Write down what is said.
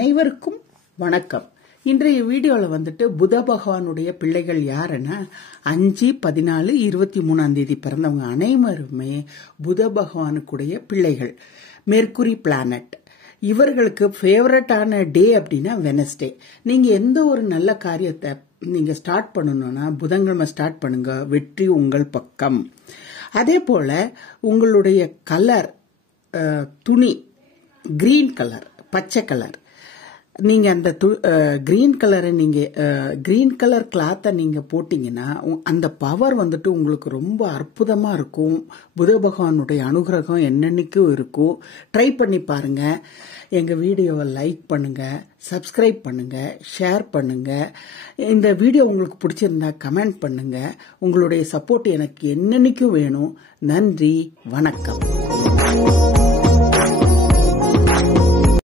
அனைவருக்கும் வணக்கம். இன்றைய வீடியோவில் வந்துட்டு புத பகவானுடைய பிள்ளைகள் யாருன்னா 5, 14, 23 பிறந்தவங்க அனைவருமே புத பகவானுக்குடைய பிள்ளைகள். மெர்க்குரி பிளானட் இவர்களுக்கு ஃபேவரட்டான டே அப்படின்னா வெனஸ்டே. நீங்க எந்த ஒரு நல்ல காரியத்தை நீங்க ஸ்டார்ட் பண்ணணும்னா புதன்கிழமை ஸ்டார்ட் பண்ணுங்க, வெற்றி உங்கள் பக்கம். அதே போல உங்களுடைய கலர் துணி கிரீன் கலர், பச்சை கலர். நீங்க அந்த கிரீன் கலரை கிரீன் கலர் கிளாத்தை நீங்க போட்டீங்கன்னா அந்த பவர் வந்துட்டு உங்களுக்கு ரொம்ப அற்புதமா இருக்கும். புத பகவானுடைய அனுகிரகம் என்னன்னைக்கும் இருக்கும். ட்ரை பண்ணி பாருங்க. எங்க வீடியோவை லைக் பண்ணுங்க, சப்ஸ்கிரைப் பண்ணுங்க, ஷேர் பண்ணுங்க. இந்த வீடியோ உங்களுக்கு பிடிச்சிருந்தா கமெண்ட் பண்ணுங்க. உங்களுடைய சப்போர்ட் எனக்கு என்னன்னைக்கும் வேணும். நன்றி, வணக்கம்.